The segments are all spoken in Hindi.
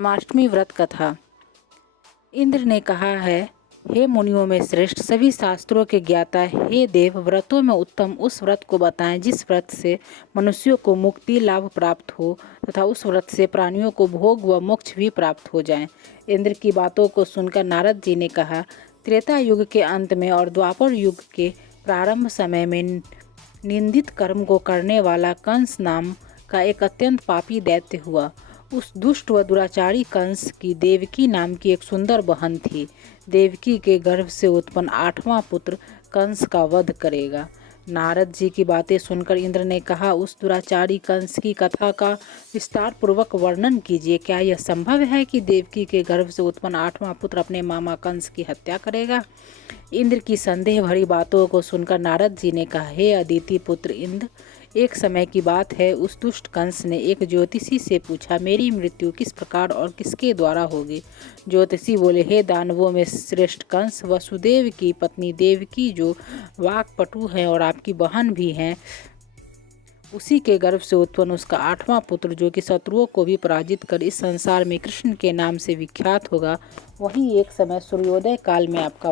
जन्माष्टमी व्रत कथा। इंद्र ने कहा है, हे मुनियों में श्रेष्ठ, सभी शास्त्रों के ज्ञाता, हे देव, व्रतों में उत्तम उस व्रत को बताएं जिस व्रत से मनुष्यों को मुक्ति लाभ प्राप्त हो तथा उस व्रत से प्राणियों को भोग व मोक्ष भी प्राप्त हो जाए। इंद्र की बातों को सुनकर नारद जी ने कहा, त्रेता युग के अंत में और द्वापर युग के प्रारंभ समय में निंदित कर्म को करने वाला कंस नाम का एक अत्यंत पापी दैत्य हुआ। उस दुष्ट व दुराचारी कंस की देवकी नाम की एक सुंदर बहन थी। देवकी के गर्भ से उत्पन्न 8वां पुत्र कंस का वध करेगा। नारद जी की बातें सुनकर इंद्र ने कहा, उस दुराचारी कंस की कथा का विस्तार पूर्वक वर्णन कीजिए। क्या यह संभव है कि देवकी के गर्भ से उत्पन्न 8वां पुत्र अपने मामा कंस की हत्या करेगा? इंद्र की संदेह भरी बातों को सुनकर नारद जी ने कहा, हे अदिति पुत्र इंद्र, एक समय की बात है, उस दुष्ट कंस ने एक ज्योतिषी से पूछा, मेरी मृत्यु किस प्रकार और किसके द्वारा होगी? ज्योतिषी बोले, हे दानवों में श्रेष्ठ कंस, वसुदेव की पत्नी देवकी जो वाक्पटु हैं और आपकी बहन भी हैं, उसी के गर्भ से उत्पन्न उसका 8वां पुत्र जो कि शत्रुओं को भी पराजित कर इस संसार में कृष्ण के नाम से विख्यात होगा, वही एक समय सूर्योदय काल में आपका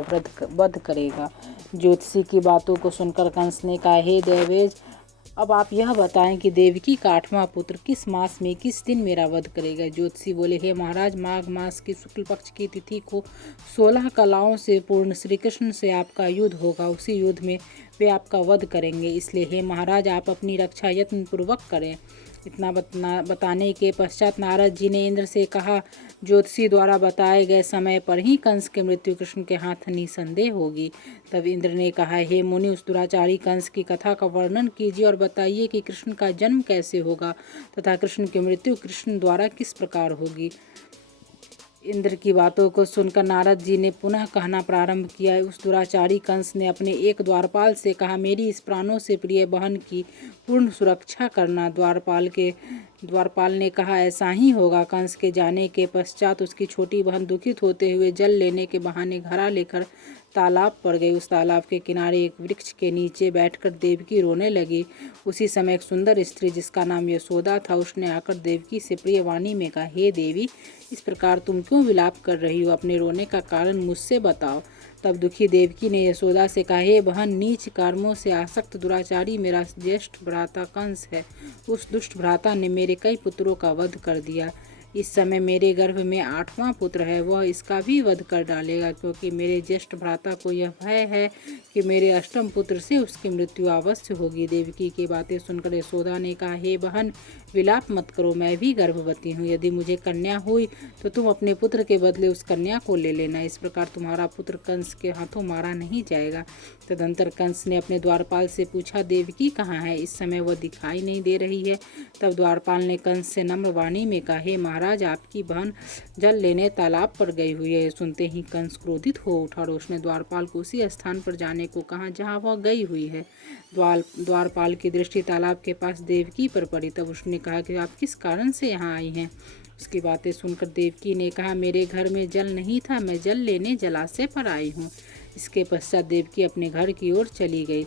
वध करेगा। ज्योतिषी की बातों को सुनकर कंस ने कहा, हे देवेश, अब आप यह बताएं कि देवकी का 8वां पुत्र किस मास में किस दिन मेरा वध करेगा? ज्योतिषी बोले, हे महाराज, माघ मास की शुक्ल पक्ष की तिथि को 16 कलाओं से पूर्ण श्री कृष्ण से आपका युद्ध होगा। उसी युद्ध में वे आपका वध करेंगे। इसलिए हे महाराज, आप अपनी रक्षा यत्न पूर्वक करें। इतना बताने के पश्चात नारद जी ने इंद्र से कहा, ज्योतिषी द्वारा बताए गए समय पर ही कंस की मृत्यु कृष्ण के हाथ निसंदेह होगी। तब इंद्र ने कहा, हे मुनि, उस दुराचारी कंस की कथा का वर्णन कीजिए और बताइए कि कृष्ण का जन्म कैसे होगा तथा कृष्ण की मृत्यु कृष्ण द्वारा किस प्रकार होगी। इंद्र की बातों को सुनकर नारद जी ने पुनः कहना प्रारंभ किया। उस दुराचारी कंस ने अपने एक द्वारपाल से कहा, मेरी इस प्राणों से प्रिय बहन की पूर्ण सुरक्षा करना। द्वारपाल ने कहा, ऐसा ही होगा। कंस के जाने के पश्चात उसकी छोटी बहन दुखित होते हुए जल लेने के बहाने घड़ा लेकर तालाब पर गई। उस तालाब के किनारे एक वृक्ष के नीचे बैठकर देवकी रोने लगी। उसी समय एक सुंदर स्त्री जिसका नाम यशोदा था, उसने आकर देवकी से प्रिय वाणी में कहा, हे देवी, इस प्रकार तुम क्यों विलाप कर रही हो? अपने रोने का कारण मुझसे बताओ। तब दुखी देवकी ने यशोदा से कहा, हे बहन, नीच कर्मों से आसक्त दुराचारी मेरा ज्येष्ठ भ्राता कंस है। उस दुष्ट भ्राता ने मेरे कई पुत्रों का वध कर दिया। इस समय मेरे गर्भ में 8वां पुत्र है, वह इसका भी वध कर डालेगा, क्योंकि मेरे ज्येष्ठ भ्राता को यह भय है कि मेरे अष्टम पुत्र से उसकी मृत्यु अवश्य होगी। देवकी की बातें सुनकर यशोदा ने कहा, हे बहन, विलाप मत करो, मैं भी गर्भवती हूँ। यदि मुझे कन्या हुई तो तुम अपने पुत्र के बदले उस कन्या को ले लेना। इस प्रकार तुम्हारा पुत्र कंस के हाथों मारा नहीं जाएगा। तदंतर कंस ने अपने द्वारपाल से पूछा, देवकी कहाँ है? इस समय वह दिखाई नहीं दे रही है। तब द्वारपाल ने कंस से नम्र वाणी में कहा, हे महाराज, आपकी बहन जल लेने तालाब पर गई हुई है। सुनते ही कंस क्रोधित हो उठा और उसने द्वारपाल को उसी स्थान पर जाने को कहा जहाँ वह गई हुई है। द्वारपाल की दृष्टि तालाब के पास देवकी पर पड़ी। तब उसने कहा कि आप किस कारण से यहाँ आई हैं? उसकी बातें सुनकर देवकी ने कहा, मेरे घर में जल नहीं था, मैं जल लेने जलाशय पर आई हूँ। इसके पश्चात देवकी अपने घर की ओर चली गई।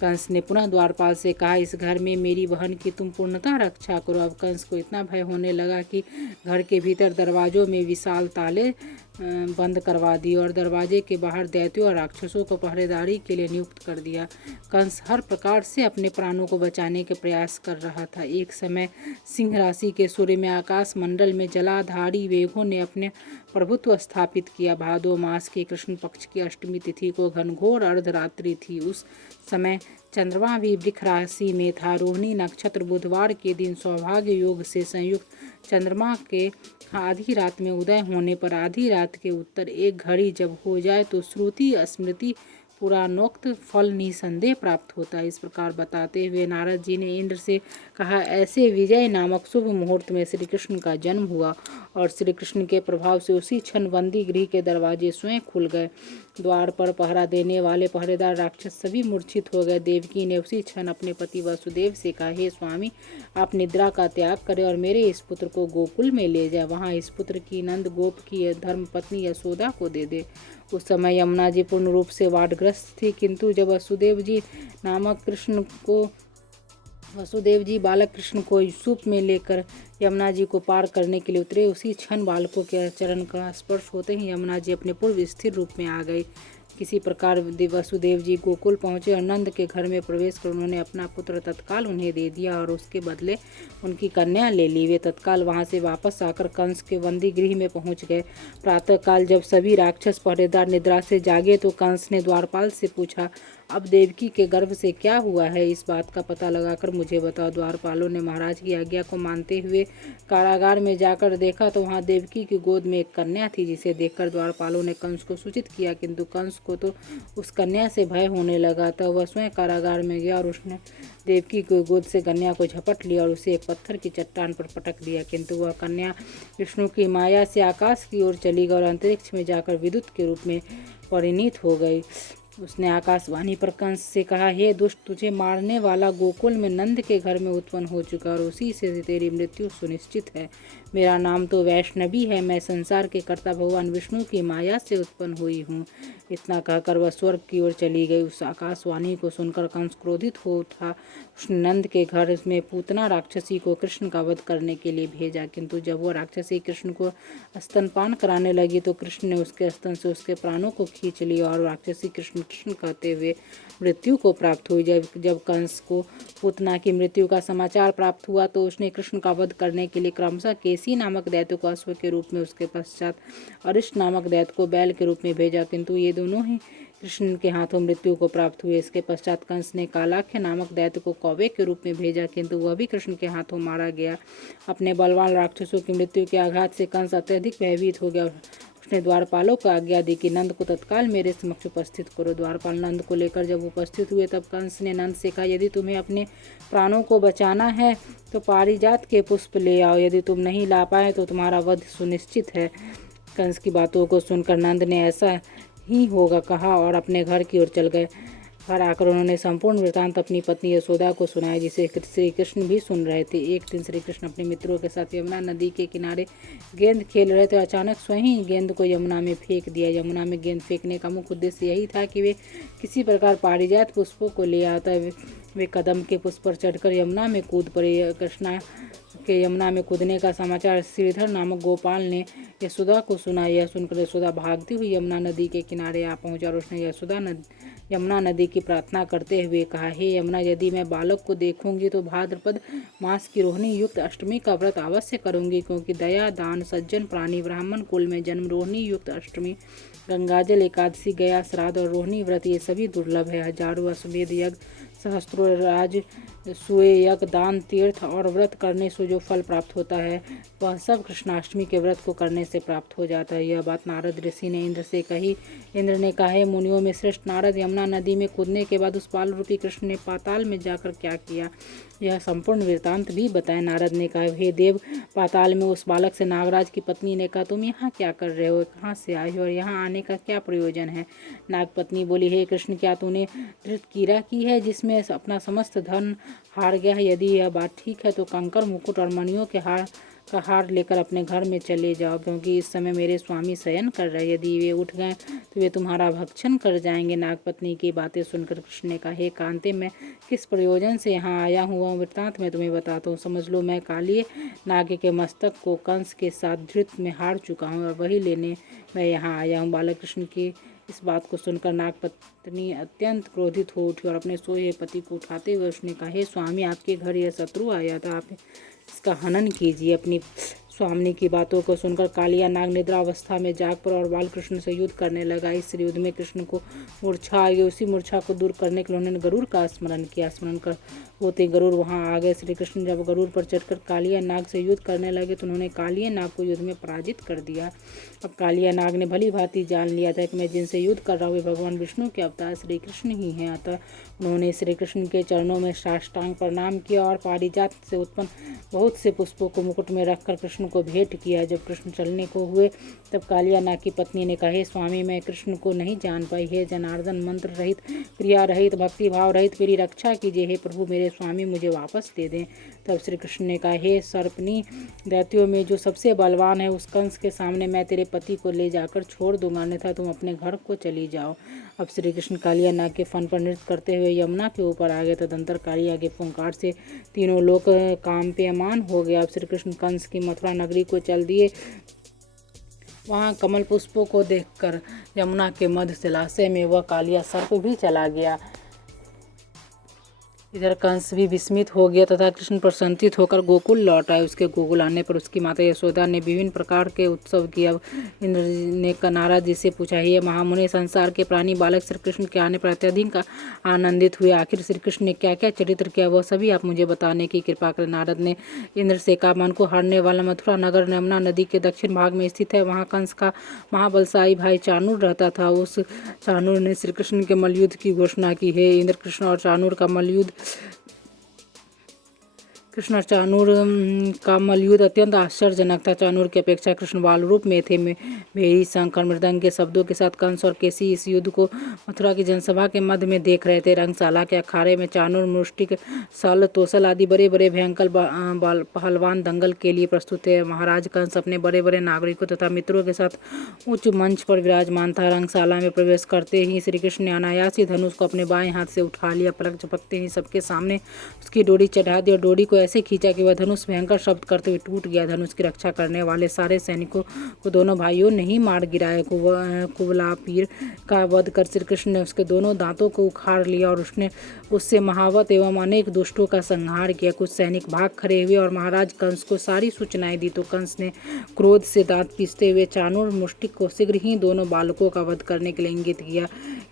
कंस ने पुनः द्वारपाल से कहा, इस घर में मेरी बहन की तुम पूर्णतः रक्षा करो। अब कंस को इतना भय होने लगा कि घर के भीतर दरवाजों में विशाल ताले बंद करवा दिए और दरवाजे के बाहर दैत्यों और राक्षसों को पहरेदारी के लिए नियुक्त कर दिया। कंस हर प्रकार से अपने प्राणों को बचाने के प्रयास कर रहा था। एक समय सिंह राशि के सूर्य में आकाश मंडल में जलाधारी वेगों ने अपने प्रभुत्व स्थापित किया। भादो मास की कृष्ण पक्ष की अष्टमी तिथि को घनघोर अर्धरात्रि थी। उस समय चंद्रमा भी वृक्ष राशि में था। रोहिणी नक्षत्र बुधवार के दिन सौभाग्य योग से संयुक्त चंद्रमा के आधी रात में उदय होने पर आधी रात के उत्तर एक घड़ी जब हो जाए तो श्रुति स्मृति पुराणोक्त फल निसंदेह प्राप्त होता है। इस प्रकार बताते हुए नारद जी ने इंद्र से कहा, ऐसे विजय नामक शुभ मुहूर्त में श्री कृष्ण का जन्म हुआ और श्री कृष्ण के प्रभाव से उसी क्षण बंदी गृह के दरवाजे स्वयं खुल गए। द्वार पर पहरा देने वाले पहरेदार राक्षस सभी मूर्छित हो गए। देवकी ने उसी क्षण अपने पति वसुदेव से कहा, हे स्वामी, आप निद्रा का त्याग करें और मेरे इस पुत्र को गोकुल में ले जाए। वहाँ इस पुत्र की नंद गोप की धर्म पत्नी यशोदा को दे दे। उस समय यमुना जी पूर्ण रूप से वाडग्रस्त थी, किंतु जब वसुदेव जी नामक कृष्ण को वसुदेव जी बालक कृष्ण को सूप में लेकर यमुना जी को पार करने के लिए उतरे। उसी क्षण बालकों के चरण का स्पर्श होते ही यमुना जी अपने पूर्व स्थिर रूप में आ गई। किसी प्रकार वसुदेव जी गोकुल पहुँचे और नंद के घर में प्रवेश कर उन्होंने अपना पुत्र तत्काल उन्हें दे दिया और उसके बदले उनकी कन्या ले ली। वे तत्काल वहाँ से वापस आकर कंस के बंदी गृह में पहुँच गए। प्रातःकाल जब सभी राक्षस पहरेदार निद्रा से जागे तो कंस ने द्वारपाल से पूछा, अब देवकी के गर्भ से क्या हुआ है, इस बात का पता लगाकर मुझे बताओ। द्वारपालों ने महाराज की आज्ञा को मानते हुए कारागार में जाकर देखा तो वहाँ देवकी की गोद में एक कन्या थी, जिसे देखकर द्वारपालों ने कंस को सूचित किया, किंतु कंस को तो उस कन्या से भय होने लगा। तब वह स्वयं कारागार में गया और उसने देवकी की गोद से कन्या को झपट लिया और उसे एक पत्थर की चट्टान पर पटक दिया, किंतु वह कन्या विष्णु की माया से आकाश की ओर चली गई और अंतरिक्ष में जाकर विद्युत के रूप में परिणित हो गई। उसने आकाशवाणी पर कंस से कहा, हे दुष्ट, तुझे मारने वाला गोकुल में नंद के घर में उत्पन्न हो चुका और उसी से तेरी मृत्यु सुनिश्चित है। मेरा नाम तो वैष्णवी है, मैं संसार के कर्ता भगवान विष्णु की माया से उत्पन्न हुई हूँ। इतना कहकर वह स्वर्ग की ओर चली गई। उस आकाशवाणी को सुनकर कंस क्रोधित हो उठा। उसने नंद के घर में पूतना राक्षसी को कृष्ण का वध करने के लिए भेजा, किंतु जब वह राक्षसी कृष्ण को स्तनपान कराने लगी तो कृष्ण ने उसके स्तन से उसके प्राणों को खींच लिया और राक्षसी कृष्ण कृष्ण कहते हुए मृत्यु को प्राप्त हुई। जब कंस को पूतना की मृत्यु का समाचार प्राप्त हुआ तो उसने कृष्ण का वध करने के लिए क्रमशः केसी नामक दैत्य को अश्व के रूप में, उसके पश्चात अरिष्ट नामक दैत्य को बैल के रूप में भेजा, किंतु ये दोनों ही कृष्ण के हाथों मृत्यु को प्राप्त हुए। इसके पश्चात कंस ने कालाख्य नामक दैत्य को कौवे के रूप में भेजा, किंतु वह भी कृष्ण के हाथों मारा गया। अपने बलवान राक्षसों की मृत्यु के आघात से कंस अत्यधिक भयभीत हो गया। उसने द्वारपालों को आज्ञा दी कि नंद को तत्काल मेरे समक्ष उपस्थित करो। द्वारपाल नंद को लेकर जब उपस्थित हुए तब कंस ने नंद से कहा, यदि तुम्हें अपने प्राणों को बचाना है तो पारिजात के पुष्प ले आओ, यदि तुम नहीं ला पाए तो तुम्हारा वध सुनिश्चित है। कंस की बातों को सुनकर नंद ने ऐसा ही होगा कहा और अपने घर की ओर चल गए। घर आकर उन्होंने संपूर्ण वृतांत अपनी पत्नी यशोदा को सुनाया, जिसे श्री कृष्ण भी सुन रहे थे। एक दिन श्री कृष्ण अपने मित्रों के साथ यमुना नदी के किनारे गेंद खेल रहे थे। अचानक स्वयं गेंद को यमुना में फेंक दिया। यमुना में गेंद फेंकने का मुख्य उद्देश्य यही था कि वे किसी प्रकार पारिजात पुष्पों को ले आता। वे कदम के पुष्प पर चढ़कर यमुना में कूद पड़े। कृष्णा के यमुना में कूदने का समाचार श्रीधर नामक गोपाल ने यशोदा को सुना। यह सुनकर यशोदा भागती हुई यमुना नदी के किनारे आ पहुंचा और उसने यमुना नदी की प्रार्थना करते हुए कहा, हे यमुना, यदि मैं बालक को देखूंगी तो भाद्रपद मास की रोहिणी युक्त अष्टमी का व्रत अवश्य करूंगी, क्योंकि दया दान सज्जन प्राणी ब्राह्मण कुल में जन्म रोहिणी युक्त अष्टमी, गंगाजल एकादशी, गया श्राद्ध और रोहिणी व्रत ये सभी दुर्लभ है। हजारों अश्वमेध यज्ञ, सहस्त्रों राज सुए यज्ञ, दान, तीर्थ और व्रत करने से जो फल प्राप्त होता है वह सब कृष्णाष्टमी के व्रत को करने से प्राप्त हो जाता है। यह बात नारद ऋषि ने इंद्र से कही। इंद्र ने कहा, हे मुनियों में श्रेष्ठ नारद, यमुना नदी में कूदने के बाद उस बाल रूपी कृष्ण ने पाताल में जाकर क्या किया, यह संपूर्ण वृतांत भी बताए। नारद ने कहा, हे देव, पाताल में उस बालक से नागराज की पत्नी ने कहा, तुम यहाँ क्या कर रहे हो, कहाँ से आए हो और यहाँ आने का क्या प्रयोजन है। नागपत्नी बोली, हे कृष्ण, क्या तूने धृतकीरा की है जिसमें अपना समस्त धन हार गया है? यदि यह बात ठीक है तो कंकर मुकुट और मणियों के हार लेकर अपने घर में चले जाओ, क्योंकि इस समय मेरे स्वामी शयन कर रहे हैं। यदि वे उठ गए तो वे तुम्हारा भक्षण कर जाएंगे। नागपत्नी की बातें सुनकर कृष्ण ने कहा, हे कांते, मैं किस प्रयोजन से यहाँ आया हूँ वह वृत्तांत मैं तुम्हें बताता हूँ। समझ लो, मैं कालिए नाग के मस्तक को कंस के साथ धृत में हार चुका हूँ और वही लेने मैं यहाँ आया हूँ। बालक कृष्ण की इस बात को सुनकर नागपत्नी अत्यंत क्रोधित हो उठी और अपने सोए पति को उठाते हुए उसने कहा, हे स्वामी, आपके घर यह शत्रु आया था, आप इसका हनन कीजिए। अपनी स्वामिनी की बातों को सुनकर कालिया नाग निद्रा अवस्था में जाग पड़ा और बालकृष्ण से युद्ध करने लगा। इस युद्ध में कृष्ण को मूर्छा आ गई। उसी मूर्छा को दूर करने के लिए उन्होंने गरुड़ का स्मरण किया। स्मरण कर होते गरुड़ वहां आ गए। श्री कृष्ण जब गरुड़ पर चढ़कर कालिया नाग से युद्ध करने लगे तो उन्होंने कालिया नाग को युद्ध में पराजित कर दिया। अब कालिया नाग ने भली भांति जान लिया था कि मैं जिनसे युद्ध कर रहा हूँ वे भगवान विष्णु के अवतार श्री कृष्ण ही हैं। अतः उन्होंने श्री कृष्ण के चरणों में साष्टांग प्रणाम किया और पारिजात से उत्पन्न बहुत से पुष्पों को मुकुट में रखकर कृष्ण कृष्ण को भेंट किया। जब कृष्ण चलने को हुए तब कालिया नाग की पत्नी ने कहा, हे स्वामी, मैं कृष्ण को नहीं जान पाई। हे जनार्दन, मंत्र रहित, क्रिया रहित, भक्ति भाव रहित मेरी रक्षा कीजिए। हे प्रभु, मेरे स्वामी मुझे वापस दे दें। तब श्री कृष्ण ने कहा, हे सर्पनी, दैत्यों में जो सबसे बलवान है उस कंस के सामने मैं तेरे पति को ले जाकर छोड़ दूंगा, अन्यथा तुम अपने घर को चली जाओ। अब श्री कृष्ण कालिया नाग के फन पर नृत्य करते हुए यमुना के ऊपर आ गए। तदंतर कालिया के फुंकार से तीनों लोग कांपयमान हो गए। अब श्री कृष्ण कंस की मथुरा नगरी को चल दिए। वहाँ कमल पुष्पों को देखकर यमुना के मध्य जलाशय में वह कालिया सर्प भी चला गया। इधर कंस भी विस्मित हो गया तथा कृष्ण प्रसन्नित होकर गोकुल लौट आए। उसके गोकुल आने पर उसकी माता यशोदा ने विभिन्न प्रकार के उत्सव किए। अब इंद्र ने नारद जी से पूछा, हे महामुनि, संसार के प्राणी बालक श्री कृष्ण के आने पर अत्यधिक आनंदित हुए। आखिर श्री कृष्ण ने क्या क्या चरित्र किया वह सभी आप मुझे बताने की कृपा करें। नारद ने इंद्र से कहा, मन को हारने वाला मथुरा नगर यमुना नदी के दक्षिण भाग में स्थित है। वहाँ कंस का महाबलशाली भाई चाणूर रहता था। उस चाणूर ने श्री कृष्ण के मल्लयुद्ध की घोषणा की। हे इंद्र, कृष्ण और चाणूर का मल्लयुद्ध अत्यंत आश्चर्यजनक था। चाणूर की अपेक्षा कृष्ण बाल रूप में थे। भेरी, शंख और मृदंग के शब्दों के साथ कंस और केसी इस युद्ध को मथुरा की जनसभा के मध्य में देख रहे थे। रंगशाला के अखाड़े में चाणूर, मुष्टिक, सल, तोसल आदि बड़े बड़े भयंकर पहलवान दंगल के लिए प्रस्तुत थे। महाराज कंस अपने बड़े बड़े नागरिकों तथा मित्रों के साथ उच्च मंच पर विराजमान था। रंगशाला में प्रवेश करते ही श्री कृष्ण ने अनायास ही धनुष को अपने बाएं हाथ से उठा लिया। पलक झपकते ही सबके सामने उसकी डोरी चढ़ा दी और डोरी को ऐसे खींचा कि वह धनुष भयंकर शब्द करते हुए टूट गया। धनुष की रक्षा करने वाले सारे सैनिकों को दोनों भाइयों ने ही मार गिराया। कुबलापीर का वध कर श्री कृष्ण ने उसके दोनों दांतों को उखाड़ लिया और उससे महावत एवं अनेक दुष्टों का संहार किया। कुछ सैनिक भाग खड़े हुए और महाराज कंस को सारी सूचनाएं दी तो कंस ने क्रोध से दांत पीसते हुए चाणूर, मुष्टिक को शीघ्र ही दोनों बालकों का वध करने के लिए इंगित किया।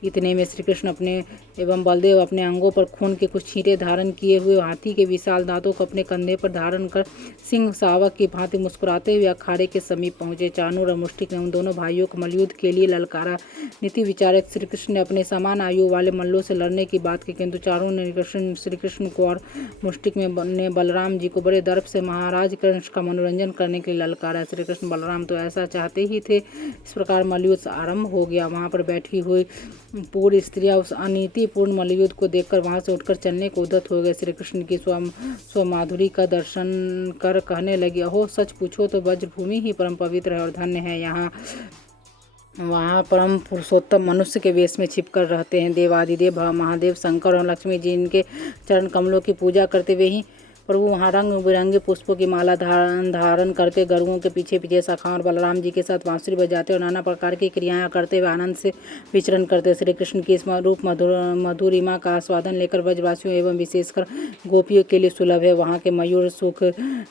इतने में श्री कृष्ण अपने एवं बलदेव अपने अंगों पर खून के कुछ छींटे धारण किए हुए हाथी के विशाल दांतों को अपने कंधे पर धारण कर सिंह शावक की भांति मुस्कुराते हुए अखाड़े के समीप पहुंचे। चाणूर और मुष्टिक ने उन दोनों भाइयों को मल्लयुद्ध के लिए ललकारा। नीति विचारक श्री कृष्ण ने अपने समान आयु वाले मल्लों से लड़ने की बात की, किंतु चाणूर ने श्री कृष्ण को और मुष्टिक ने बलराम जी को बड़े दर्प से महाराज कृष्ण का मनोरंजन करने के लिए ललकारा। श्री कृष्ण बलराम तो ऐसा चाहते ही थे। इस प्रकार मल्लयुद्ध आरंभ हो गया। वहां पर बैठी हुई पूरी स्त्रियां उस अनीतिपूर्ण मल्लयुद्ध को देखकर वहां से उठकर चलने को उद्यत हो गए। श्री कृष्ण की स्वमाधुरी का दर्शन कर कहने लगी, अहो सच पूछो तो ब्रजभूमि ही परम पवित्र है और धन्य है। वहाँ परम पुरुषोत्तम मनुष्य के वेश में छिपकर रहते हैं। देवादिदेव महादेव, शंकर और लक्ष्मी जी इनके चरण कमलों की पूजा करते हुए ही प्रभु वहाँ रंग बिरंगे पुष्पों की माला धारण करके गरुओं के पीछे पीछे शाखाओं और बलराम जी के साथ बांसुरी बजाते और नाना प्रकार की क्रियाएं करते हुए आनंद से विचरण करते। श्री कृष्ण की इस रूप मधुरिमा का आस्वादन लेकर ब्रजवासियों एवं विशेषकर गोपियों के लिए सुलभ है। वहाँ के मयूर, सुख,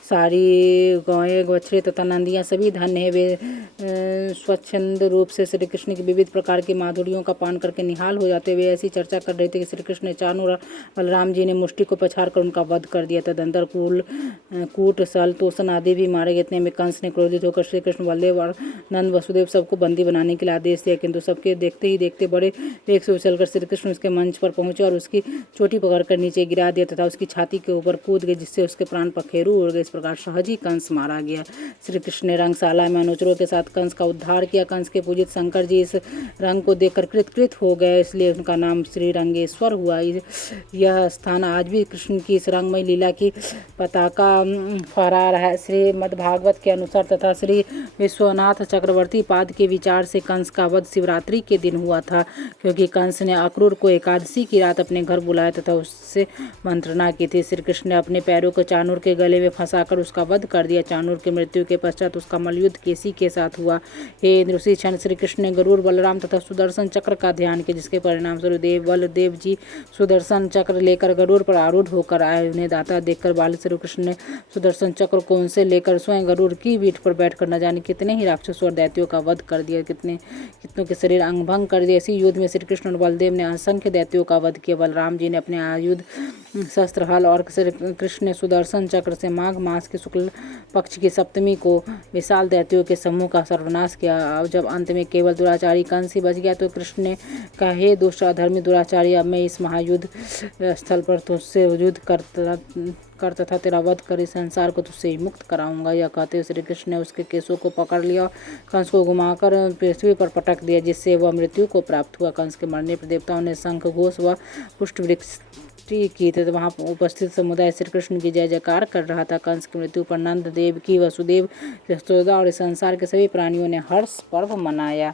सारी गौएं, बछड़े तथा नंदियाँ सभी धन्य है। वे स्वच्छंद रूप से श्री कृष्ण की विविध प्रकार की माधुरियों का पान करके निहाल हो जाते हुए ऐसी चर्चा कर रहे थे कि श्री कृष्ण ने चाणूर और बलराम जी ने मुष्टि को पछाड़ कर उनका वध कर दिया। तदंतर कूट, सल, तोसन आदि भी मारे गए। इतने में कंस ने क्रोधित होकर श्री कृष्ण, बलदेव और नंद, वसुदेव सबको बंदी बनाने के लिए आदेश दिया, किंतु सबके देखते ही देखते बड़े वेग से उछलकर श्री कृष्ण उसके मंच पर पहुंचे और उसकी चोटी पकड़कर नीचे गिरा दिया तथा उसकी छाती के ऊपर कूद गए, जिससे उसके प्राण पखेरु उड़ गए। इस प्रकार सहज ही कंस मारा गया। श्री कृष्ण ने रंगशाला में अनुचरों के साथ कंस का उद्धार किया। कंस के पूजित शंकर जी इस रंग को देखकर कृत हो गए, इसलिए उनका नाम श्री रंगेश्वर हुआ। यह स्थान आज भी कृष्ण की इस रंगमय लीला की पताका फहरा रहा है। श्रीमद् भागवत के अनुसार तथा श्री विश्वनाथ चक्रवर्ती पाद के विचार से कंस का वध शिवरात्रि के दिन हुआ था, क्योंकि कंस ने अक्रूर को एकादशी की रात अपने घर बुलाया तथा उससे मंत्रणा की थी। श्री कृष्ण ने अपने पैरों को चाणूर के गले में फंसाकर उसका वध कर दिया। चाणूर की मृत्यु के पश्चात उसका मल्लयुद्ध केसी के साथ हुआ। हे इंद्र, उसी क्षण श्री कृष्ण ने गरुड़, बलराम तथा सुदर्शन चक्र का ध्यान किया, जिसके परिणाम स्वरूप बलदेव जी सुदर्शन चक्र लेकर गरुड़ पर आरूढ़ होकर आए। उन्हें दाता देखकर बाल श्री कृष्ण ने सुदर्शन चक्र को उनसे लेकर स्वयं गरुड़ की पीठ पर बैठकर न जाने कितने ही राक्षसों और दैत्यों का वध कर दिया, कितनों के शरीर अंग भंग कर दिया। इसी युद्ध में श्री कृष्ण और बलदेव ने असंख्य दैत्यों का वध किया। बलराम जी ने अपने आयुध, शस्त्र, हल और श्री कृष्ण ने सुदर्शन चक्र से माघ मास के शुक्ल पक्ष की सप्तमी को विशाल दैत्यों के समूह का सर्वनाश किया। अब जब अंत में केवल दुराचारी कंस ही बच गया तो कृष्ण ने कहा, हे दुष्ट अधर्मी दुराचारी, अब मैं इस महायुद्ध स्थल पर तुझसे युद्ध कर तथा तेरा वध कर इस संसार को तुझसे ही मुक्त कराऊंगा। यह कहते हुए श्री कृष्ण ने उसके केसों को पकड़ लिया, कंस को घुमाकर पृथ्वी पर पटक दिया, जिससे वह मृत्यु को प्राप्त हुआ। कंस के मरने पर देवताओं ने शंख घोष व पुष्ट वृक्ष की तथा वहां उपस्थित समुदाय श्री कृष्ण की जय जयकार कर रहा था। कंस की मृत्यु पर नंद, देवकी, वसुदेव, यशोदा और इस संसार के सभी प्राणियों ने हर्ष पर्व मनाया।